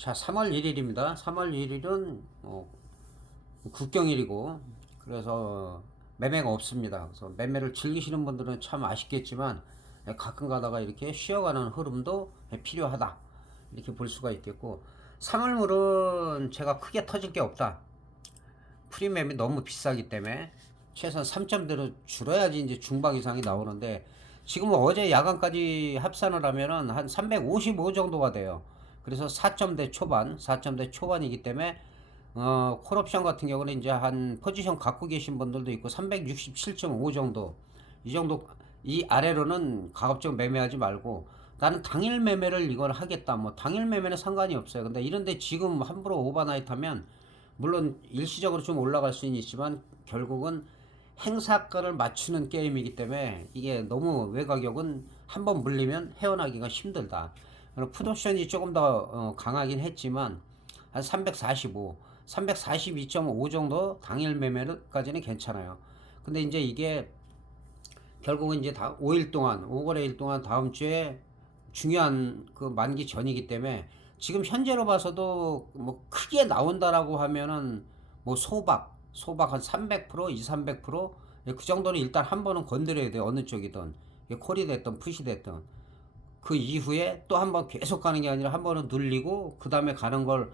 자, 3월 1일입니다. 3월 1일은 국경일이고 그래서 매매가 없습니다. 그래서 매매를 즐기시는 분들은 참 아쉽겠지만 가끔 가다가 이렇게 쉬어가는 흐름도 필요하다. 이렇게 볼 수가 있겠고 3월물은 제가 크게 터질 게 없다. 프리미엄이 너무 비싸기 때문에 최소한 3점대로 줄어야지 이제 중박 이상이 나오는데 지금 어제 야간까지 합산을 하면은 한 355 정도가 돼요. 그래서 4점대 초반, 4점대 초반이기 때문에 콜옵션 같은 경우는 이제 한 포지션 갖고 계신 분들도 있고 367.5 정도 이 정도 이 아래로는 가급적 매매하지 말고 나는 당일 매매를 이걸 하겠다. 뭐 당일 매매는 상관이 없어요. 근데 이런데 지금 함부로 오버나이트 하면 물론 일시적으로 좀 올라갈 수는 있지만 결국은 행사가를 맞추는 게임이기 때문에 이게 너무 외가격은 한번 물리면 헤어나기가 힘들다. 풋옵션이 조금 더 강하긴 했지만 한 345, 342.5 정도 당일 매매까지는 괜찮아요. 근데 이제 이게 결국은 이제 다 5일 동안, 5거래일 동안 다음 주에 중요한 그 만기 전이기 때문에 지금 현재로 봐서도 뭐 크게 나온다라고 하면은 뭐 소박 한 300%, 2, 300%그 정도는 일단 한 번은 건드려야 돼. 어느 쪽이든. 콜이 됐든 풋이 됐든. 그 이후에 또 한 번 계속 가는 게 아니라 한 번은 눌리고 그 다음에 가는 걸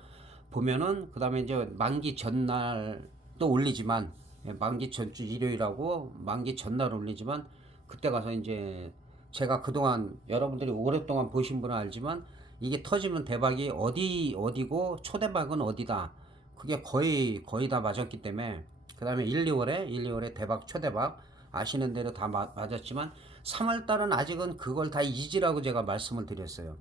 보면은 그 다음에 이제 만기 전날 또 올리지만 만기 전주 일요일하고 만기 전날 올리지만 그때 가서 이제 제가 그동안 여러분들이 오랫동안 보신 분은 알지만 이게 터지면 대박이 어디고 초대박은 어디다 그게 거의 다 맞았기 때문에 그 다음에 1, 2월에 대박 초대박 아시는 대로 다 맞았지만 3월달은 아직은 그걸 다 잊으라고 제가 말씀을 드렸어요.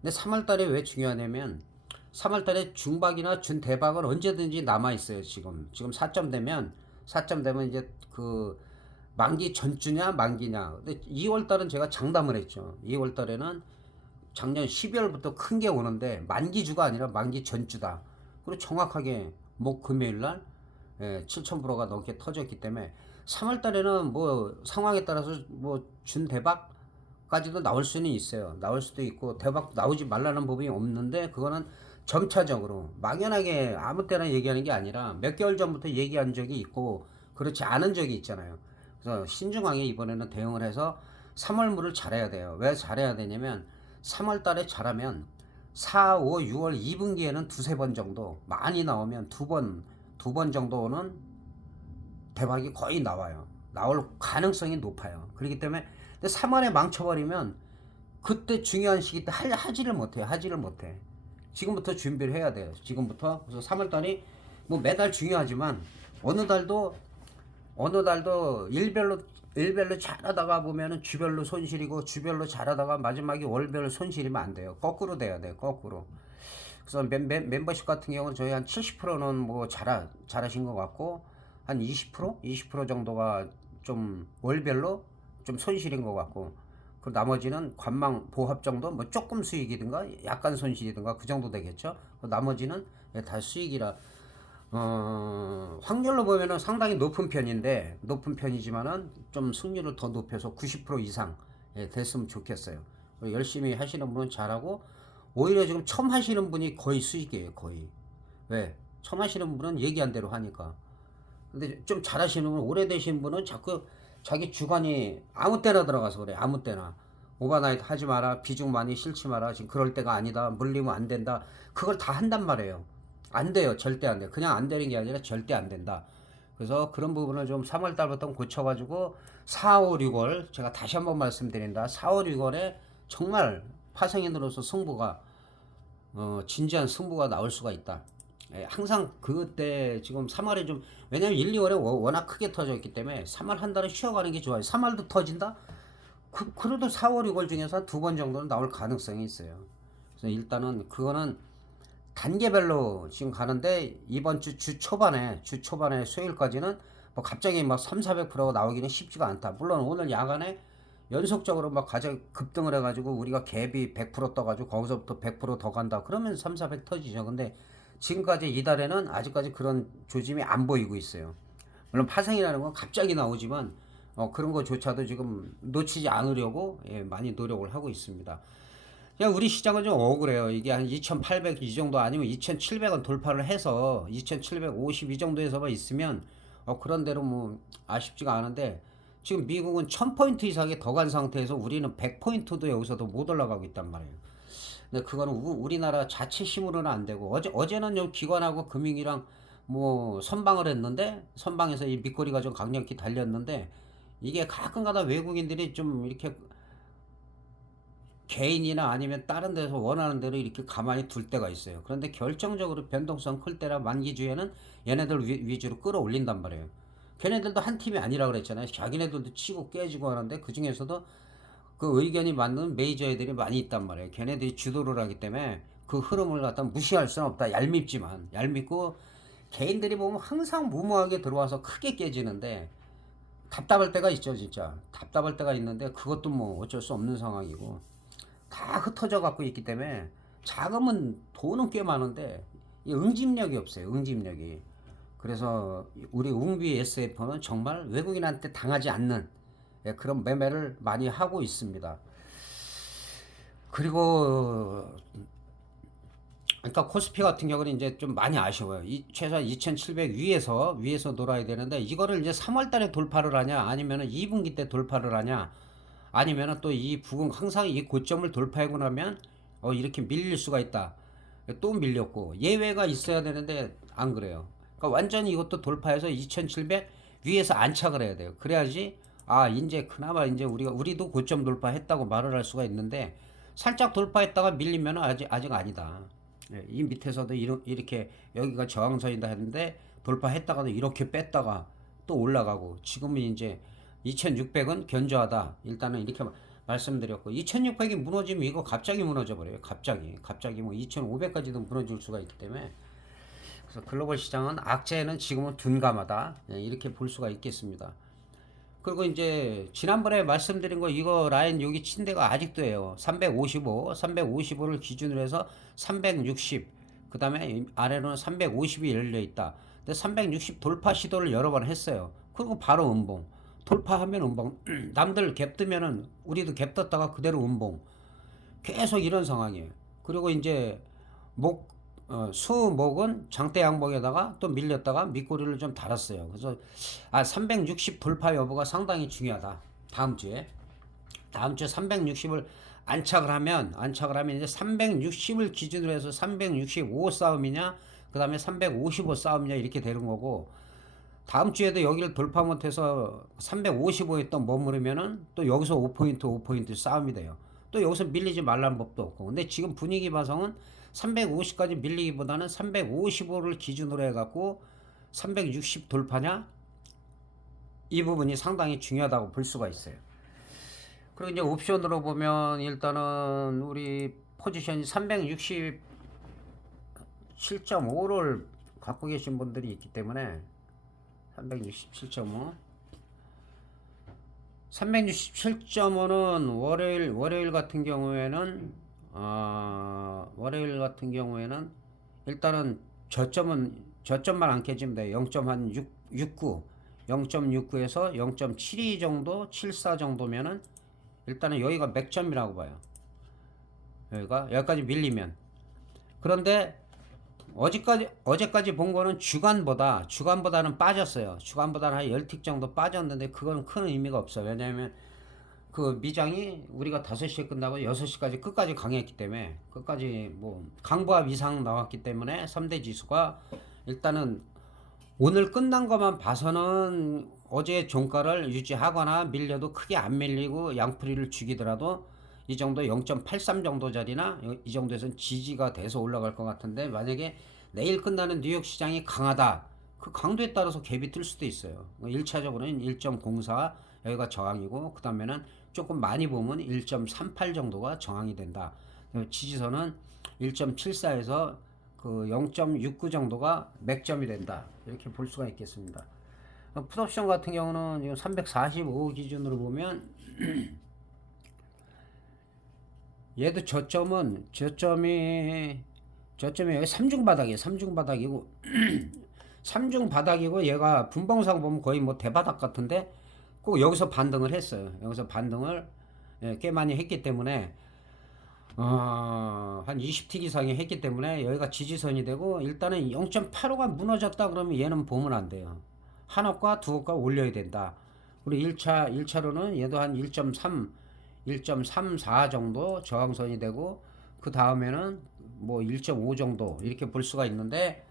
근데 3월달에 왜 중요하냐면 3월달에 중박이나 준대박은 언제든지 남아있어요. 지금 4점 되면 이제 그 만기 전주냐 만기냐. 근데 2월달은 제가 장담을 했죠. 2월달에는 작년 12월부터 큰 게 오는데 만기주가 아니라 만기 전주다. 그리고 정확하게 목 금요일날 7,000%가 넘게 터졌기 때문에 3월 달에는 뭐 상황에 따라서 뭐 준대박까지도 나올 수는 있어요. 나올 수도 있고 대박 나오지 말라는 법이 없는데 그거는 점차적으로 막연하게 아무 때나 얘기하는 게 아니라 몇 개월 전부터 얘기한 적이 있고 그렇지 않은 적이 있잖아요. 그래서 신중하게 이번에는 대응을 해서 3월물을 잘해야 돼요. 왜 잘해야 되냐면 3월 달에 잘하면 4, 5, 6월 2분기에는 두세 번 정도 많이 나오면 두 번 정도는 대박이 거의 나와요. 나올 가능성이 높아요. 그렇기 때문에 근데 3월에 망쳐버리면 그때 중요한 시기 때 하지를 못해. 지금부터 준비를 해야 돼요. 지금부터. 그래서 3월 달이 뭐 매달 중요하지만 어느 달도 일별로 잘하다가 보면은 주별로 손실이고 주별로 잘하다가 마지막에 월별로 손실이면 안 돼요. 거꾸로 돼야 돼요. 거꾸로. 그래서 멤버십 같은 경우는 저희 한 70%는 뭐 잘하신 것 같고 한 20% 정도가 좀 월별로 좀 손실인 것 같고 그 나머지는 관망 보합 정도 뭐 조금 수익이든가 약간 손실이든가 그 정도 되겠죠. 그 나머지는 다 수익이라 확률로 보면은 상당히 높은 편이지만은 좀 승률을 더 높여서 90% 이상 됐으면 좋겠어요. 열심히 하시는 분은 잘하고 오히려 지금 처음 하시는 분이 거의 수익이에요. 거의. 왜? 처음 하시는 분은 얘기한 대로 하니까. 근데 좀 잘하시는 분, 오래되신 분은 자꾸 자기 주관이 아무 때나 들어가서 그래. 아무 때나. 오버나이트 하지 마라. 비중 많이 실지 마라. 지금 그럴 때가 아니다. 물리면 안 된다. 그걸 다 한단 말이에요. 안 돼요. 절대 안 돼요. 그냥 안 되는 게 아니라 절대 안 된다. 그래서 그런 부분을 좀 3월 달부터 고쳐가지고 4, 5, 6월 제가 다시 한번 말씀드린다. 4, 5, 6월에 정말 파생인으로서 승부가 진지한 승부가 나올 수가 있다. 항상 그때 지금 3월에 좀 왜냐면 1, 2월에 워낙 크게 터졌기 때문에 3월 한 달은 쉬어가는 게 좋아요. 3월도 터진다? 그래도 4월, 6월 중에서 두 번 정도는 나올 가능성이 있어요. 그래서 일단은 그거는 단계별로 지금 가는데 이번 주 초반에 수요일까지는 뭐 갑자기 막 3, 400%가 나오기는 쉽지가 않다. 물론 오늘 야간에 연속적으로 막 가장 급등을 해가지고 우리가 갭이 100% 떠가지고 거기서부터 100%더 간다. 그러면 3, 400 터지죠. 근데 지금까지 이달에는 아직까지 그런 조짐이 안 보이고 있어요. 물론 파생이라는 건 갑자기 나오지만 그런 거조차도 지금 놓치지 않으려고 많이 노력을 하고 있습니다. 그냥 우리 시장은 좀 억울해요. 이게 한 2,800 이 정도 아니면 2,700원 돌파를 해서 2,750 이 정도에서만 있으면 그런 대로 뭐 아쉽지가 않은데 지금 미국은 1000포인트 이상이 더 간 상태에서 우리는 100포인트도 여기서도 못 올라가고 있단 말이에요. 근데 그거는 우리나라 자체 힘으로는 안 되고 어제는 요 기관하고 금융이랑 뭐 선방을 했는데 선방에서 이 밑거리가 좀 강력히 달렸는데 이게 가끔가다 외국인들이 좀 이렇게 개인이나 아니면 다른 데서 원하는 대로 이렇게 가만히 둘 때가 있어요. 그런데 결정적으로 변동성 클 때나 만기주에는 얘네들 위주로 끌어올린단 말이에요. 걔네들도 한 팀이 아니라 그랬잖아요. 자기네들도 치고 깨지고 하는데 그 중에서도 그 의견이 맞는 메이저 애들이 많이 있단 말이에요. 걔네들이 주도를 하기 때문에 그 흐름을 갖다 무시할 수는 없다. 얄밉지만 얄밉고 개인들이 보면 항상 무모하게 들어와서 크게 깨지는데 답답할 때가 있죠. 진짜 답답할 때가 있는데 그것도 뭐 어쩔 수 없는 상황이고 다 흩어져 갖고 있기 때문에 자금은 돈은 꽤 많은데 이 응집력이 없어요. 응집력이. 그래서 우리 웅비 SF는 정말 외국인한테 당하지 않는 그런 매매를 많이 하고 있습니다. 그리고 그러니까 코스피 같은 경우는 이제 좀 많이 아쉬워요. 최소한 2,700 위에서 놀아야 되는데 이거를 이제 3월 달에 돌파를 하냐 아니면은 2분기 때 돌파를 하냐 아니면은 또 이 부근 항상 이 고점을 돌파하고 나면 이렇게 밀릴 수가 있다. 또 밀렸고 예외가 있어야 되는데 안 그래요. 그러니까 완전히 이것도 돌파해서 2,700 위에서 안착을 해야 돼요. 그래야지 이제 그나마 이제 우리도 고점 돌파했다고 말을 할 수가 있는데 살짝 돌파했다가 밀리면 아직 아니다. 이 밑에서도 이렇게 여기가 저항선이다 했는데 돌파했다가도 이렇게 뺐다가 또 올라가고 지금은 이제 2600은 견저하다. 일단은 이렇게 말씀드렸고 2600이 무너지면 이거 갑자기 무너져 버려요. 갑자기 뭐 2500까지도 무너질 수가 있기 때문에 그래서 글로벌 시장은 악재는 지금은 둔감하다. 이렇게 볼 수가 있겠습니다. 그리고 이제 지난번에 말씀드린 거 이거 라인 여기 친 데가 아직도 해요. 355를 기준으로 해서 360, 그 다음에 아래로는 350이 열려 있다. 근데 360 돌파 시도를 여러 번 했어요. 그리고 바로 음봉. 돌파하면 음봉. 남들 갭 뜨면은 우리도 갭 떴다가 그대로 음봉. 계속 이런 상황이에요. 그리고 이제 수목은 장대 양봉에다가 또 밀렸다가 밑꼬리를 좀 달았어요. 그래서 360 돌파 여부가 상당히 중요하다. 다음 주에 360을 안착을 하면 이제 360을 기준으로 해서 365 싸움이냐 그 다음에 355 싸움이냐 이렇게 되는 거고 다음 주에도 여기를 돌파 못해서 355에 또 머무르면은 또 여기서 5포인트 싸움이 돼요. 또 여기서 밀리지 말라는 법도 없고. 근데 지금 분위기 봐서는 350까지 밀리기보다는 355를 기준으로 해갖고 360 돌파냐? 이 부분이 상당히 중요하다고 볼 수가 있어요. 그리고 이제 옵션으로 보면 일단은 우리 포지션이 367.5를 갖고 계신 분들이 있기 때문에 367.5 367.5는 월요일 같은 경우에는 일단은 저점만 안 깨지면 돼요. 0.69 0.69에서 0.72 정도 74 정도면은 일단은 여기가 맥점이라고 봐요. 여기까지 밀리면. 그런데 어제까지 본 거는 주간보다는 빠졌어요. 주간보다는 한 10틱 정도 빠졌는데 그건 큰 의미가 없어요. 왜냐하면 그 미장이 우리가 5시에 끝나고 6시까지 끝까지 강했기 때문에 끝까지 뭐 강보합 이상 나왔기 때문에 3대 지수가 일단은 오늘 끝난 것만 봐서는 어제 종가를 유지하거나 밀려도 크게 안 밀리고 양풀이를 죽이더라도 이 정도 0.83 정도짜리나 이 정도에선 지지가 돼서 올라갈 것 같은데 만약에 내일 끝나는 뉴욕 시장이 강하다. 그 강도에 따라서 갭이 뜰 수도 있어요. 1차적으로는 1.04 여기가 저항이고 그 다음에는 조금 많이 보면 1.38 정도가 저항이 된다. 지지선은 1.74에서 그 0.69 정도가 맥점이 된다. 이렇게 볼 수가 있겠습니다. 풋옵션 같은 경우는 345 기준으로 보면 얘도 저점이 여기 3중 바닥이에요. 3중 바닥이고 3중 바닥이고 얘가 분봉상 보면 거의 뭐 대바닥 같은데 꼭 여기서 반등을 했어요. 여기서 반등을 꽤 많이 했기 때문에 한 20틱 이상이 했기 때문에 여기가 지지선이 되고, 일단은 0.85가 무너졌다 그러면 얘는 보면 안 돼요. 한 억과 두 억과 올려야 된다. 우리 1차로는 얘도 한 1.3, 1.34 정도 저항선이 되고, 그 다음에는 뭐 1.5 정도 이렇게 볼 수가 있는데,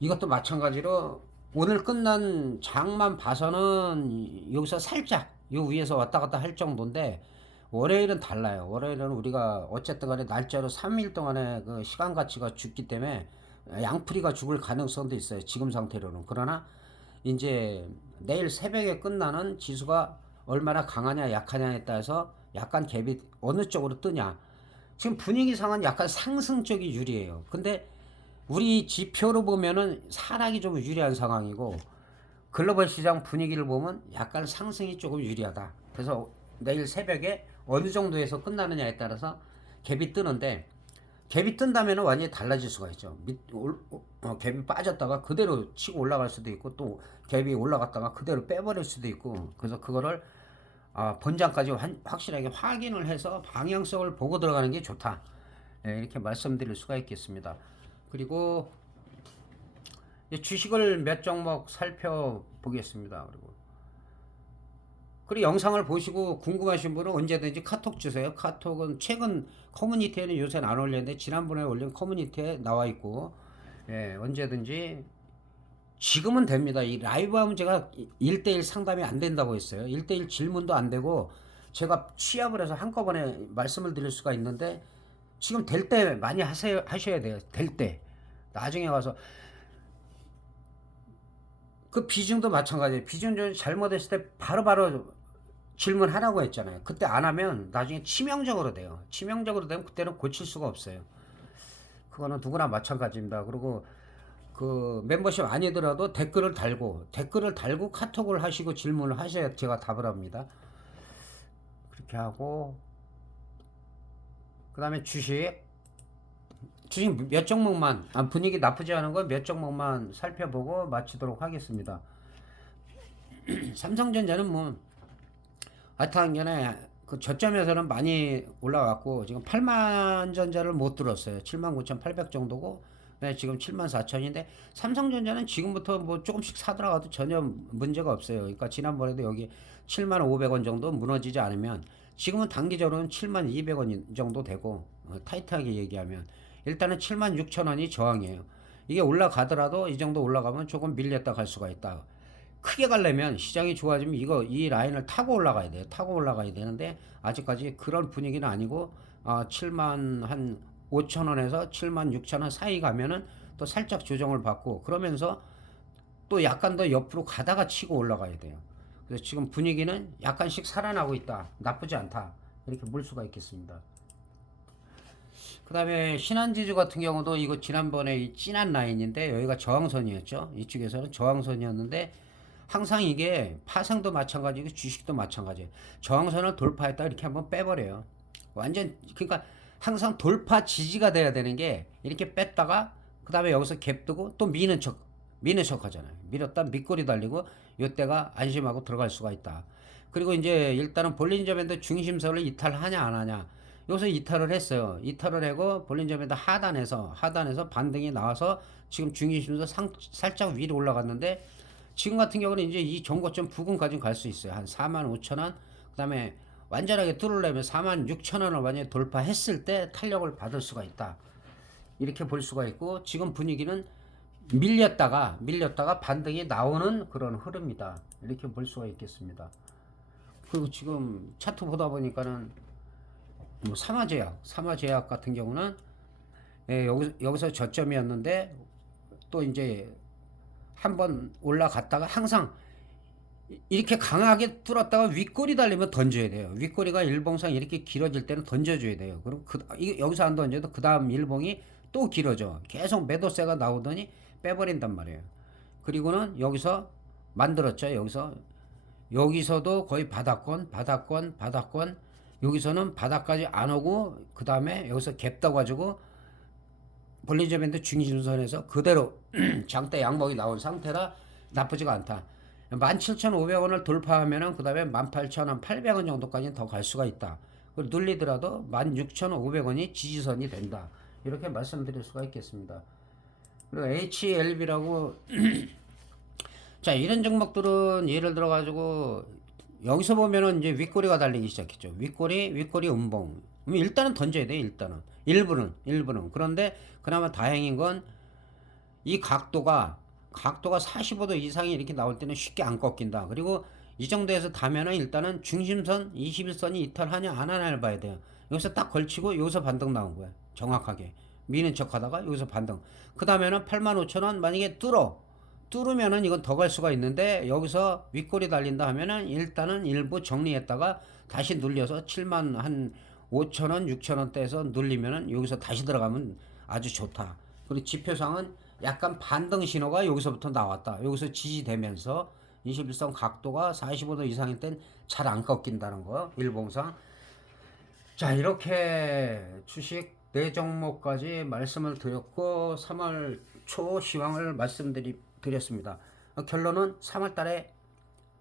이것도 마찬가지로 오늘 끝난 장만 봐서는 여기서 살짝 요 위에서 왔다 갔다 할 정도인데, 월요일은 달라요. 월요일은 우리가 어쨌든 간에 날짜로 3일 동안의 그 시간 가치가 죽기 때문에 양풀이가 죽을 가능성도 있어요. 지금 상태로는. 그러나 이제 내일 새벽에 끝나는 지수가 얼마나 강하냐 약하냐에 따라서 약간 갭이 어느 쪽으로 뜨냐. 지금 분위기상은 약간 상승 쪽이 유리해요. 근데 우리 지표로 보면은 하락이 좀 유리한 상황이고, 글로벌 시장 분위기를 보면 약간 상승이 조금 유리하다. 그래서 내일 새벽에 어느 정도에서 끝나느냐에 따라서 갭이 뜨는데, 갭이 뜬다면 완전히 달라질 수가 있죠. 갭이 빠졌다가 그대로 치고 올라갈 수도 있고, 또 갭이 올라갔다가 그대로 빼버릴 수도 있고, 그래서 그거를 본장까지 확실하게 확인을 해서 방향성을 보고 들어가는 게 좋다. 예, 이렇게 말씀드릴 수가 있겠습니다. 그리고 주식을 몇 종목 살펴보겠습니다. 그리고 영상을 보시고 궁금하신 분은 언제든지 카톡 주세요. 카톡은 최근 커뮤니티에는 요새 안 올렸는데 지난번에 올린 커뮤니티에 나와 있고, 예, 언제든지 지금은 됩니다. 이 라이브 하면 제가 1대1 상담이 안 된다고 했어요. 1대1 질문도 안 되고 제가 취합을 해서 한꺼번에 말씀을 드릴 수가 있는데, 지금 될 때 많이 하셔야 돼요. 될 때. 나중에 가서 그 비중도 마찬가지예요. 비중 좀 잘못했을 때 바로바로 질문하라고 했잖아요. 그때 안 하면 나중에 치명적으로 돼요. 치명적으로 되면 그때는 고칠 수가 없어요. 그거는 누구나 마찬가지입니다. 그리고 그 멤버십 아니더라도 댓글을 달고 카톡을 하시고 질문을 하셔야 제가 답을 합니다. 그렇게 하고, 그 다음에 주식 몇 종목만, 분위기 나쁘지 않은 거 몇 종목만 살펴보고 마치도록 하겠습니다. 삼성전자는 뭐 하여튼 전에 그 저점에서는 많이 올라왔고, 지금 8만 전자를 못 들었어요. 79,800 정도고, 네, 지금 74,000인데 삼성전자는 지금부터 뭐 조금씩 사들어가도 전혀 문제가 없어요. 그러니까 지난번에도 여기 75,500원 정도 무너지지 않으면 지금은 단기적으로는 72,200원 정도 되고, 타이트하게 얘기하면 일단은 76,000원이 저항이에요. 이게 올라가더라도 이 정도 올라가면 조금 밀렸다 갈 수가 있다. 크게 가려면 시장이 좋아지면 이 라인을 타고 올라가야 돼요. 타고 올라가야 되는데 아직까지 그런 분위기는 아니고, 7만 한 5천 원에서 7만 6천 원 사이 가면은 또 살짝 조정을 받고, 그러면서 또 약간 더 옆으로 가다가 치고 올라가야 돼요. 그래서 지금 분위기는 약간씩 살아나고 있다. 나쁘지 않다. 이렇게 볼 수가 있겠습니다. 그 다음에 신한지주 같은 경우도 이거 지난번에 이 진한 라인인데 여기가 저항선이었죠. 이쪽에서는 저항선이었는데 항상 이게 파생도 마찬가지고 주식도 마찬가지예요. 저항선을 돌파했다 이렇게 한번 빼버려요. 완전 그러니까 항상 돌파 지지가 돼야 되는 게, 이렇게 뺐다가 그 다음에 여기서 갭 뜨고 또 미는 척 하잖아요. 밀었다 밑꼬리 달리고 요때가 안심하고 들어갈 수가 있다. 그리고 이제 일단은 볼린저 밴드 중심선을 이탈하냐 안 하냐, 여기서 이탈을 했어요. 이탈을 하고 볼린저 밴드 하단에서 반등이 나와서 지금 중심선 살짝 위로 올라갔는데, 지금 같은 경우는 이제 이 정고점 부근까지 갈 수 있어요. 한 45,000원. 그 다음에 완전하게 뚫으려면 46,000원을 완전히 돌파했을 때 탄력을 받을 수가 있다. 이렇게 볼 수가 있고, 지금 분위기는 밀렸다가 반등이 나오는 그런 흐름이다. 이렇게 볼 수가 있겠습니다. 그리고 지금 차트 보다 보니까는 뭐 삼화제약 같은 경우는, 예, 여기서 저점이었는데 또 이제 한번 올라갔다가 항상 이렇게 강하게 뚫었다가 윗꼬리 달리면 던져야 돼요. 윗꼬리가 일봉상 이렇게 길어질 때는 던져줘야 돼요. 그리고 여기서 안 던져도 그 다음 일봉이 또 길어져. 계속 매도세가 나오더니 빼버린단 말이에요. 그리고는 여기서 만들었죠. 여기서도 거의 바닥권. 여기서는 바닥까지 안 오고, 그 다음에 여기서 갭 떠가지고 볼린저 밴드 중심선에서 그대로 장대 양목이 나온 상태라 나쁘지가 않다. 17,500원을 돌파하면은 그 다음에 18,800원 정도까지는 더 갈 수가 있다. 그리고 눌리더라도 16,500원이 지지선이 된다. 이렇게 말씀드릴 수가 있겠습니다. 그리고 HLB라고 자, 이런 종목들은 예를 들어 가지고 여기서 보면은 이제 윗꼬리가 달리기 시작했죠. 윗꼬리 음봉. 그럼 일단은 던져야 돼, 일단은. 일부는. 그런데 그나마 다행인 건 이 각도가 45도 이상이 이렇게 나올 때는 쉽게 안 꺾인다. 그리고 이 정도에서 다면은 일단은 중심선 21선이 이탈하냐 안 하냐를 봐야 돼요. 여기서 딱 걸치고 여기서 반등 나온 거야. 정확하게. 미는 척 하다가 여기서 반등. 그 다음에는 85,000원 만약에 뚫으면은 이건 더 갈 수가 있는데 여기서 윗골이 달린다 하면은 일단은 일부 정리했다가 다시 눌려서 7만 한 5,000원, 6,000원대에서 눌리면은 여기서 다시 들어가면 아주 좋다. 그리고 지표상은 약간 반등 신호가 여기서부터 나왔다. 여기서 지지되면서 21선 각도가 45도 이상일 땐 잘 안 꺾인다는 거. 일봉상. 자, 이렇게 주식 4종목까지 말씀을 드렸고 3월 초 시황을 말씀드렸습니다. 결론은 3월 달에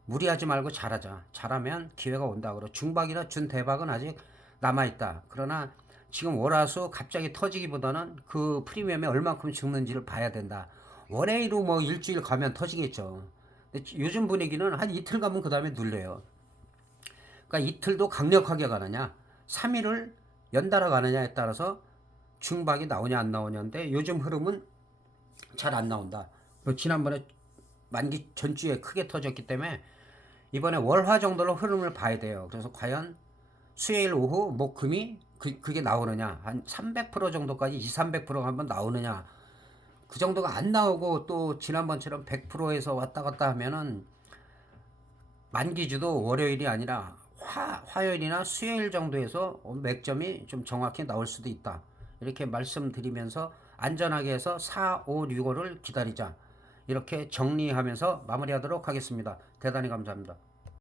무리하지 말고 잘하자. 잘하면 기회가 온다. 그러고 중박이나 준대박은 아직 남아있다. 그러나 지금 월화수 갑자기 터지기보다는 그 프리미엄에 얼마큼 죽는지를 봐야 된다. 월요일로 뭐 일주일 가면 터지겠죠. 근데 요즘 분위기는 한 이틀 가면 그 다음에 눌려요. 그러니까 이틀도 강력하게 가느냐 3일을 연달아 가느냐에 따라서 중박이 나오냐 안 나오냐인데 요즘 흐름은 잘 안 나온다. 지난번에 만기 전주에 크게 터졌기 때문에 이번에 월화 정도로 흐름을 봐야 돼요. 그래서 과연 수요일 오후 목금이 그게 나오느냐 한 300% 정도까지 200~300%가 한번 나오느냐 그 정도가 안 나오고 또 지난번처럼 100%에서 왔다 갔다 하면은 만기주도 월요일이 아니라 화요일이나 수요일 정도에서 맥점이 좀 정확히 나올 수도 있다. 이렇게 말씀드리면서 안전하게 해서 4, 5, 6월을 기다리자. 이렇게 정리하면서 마무리하도록 하겠습니다. 대단히 감사합니다.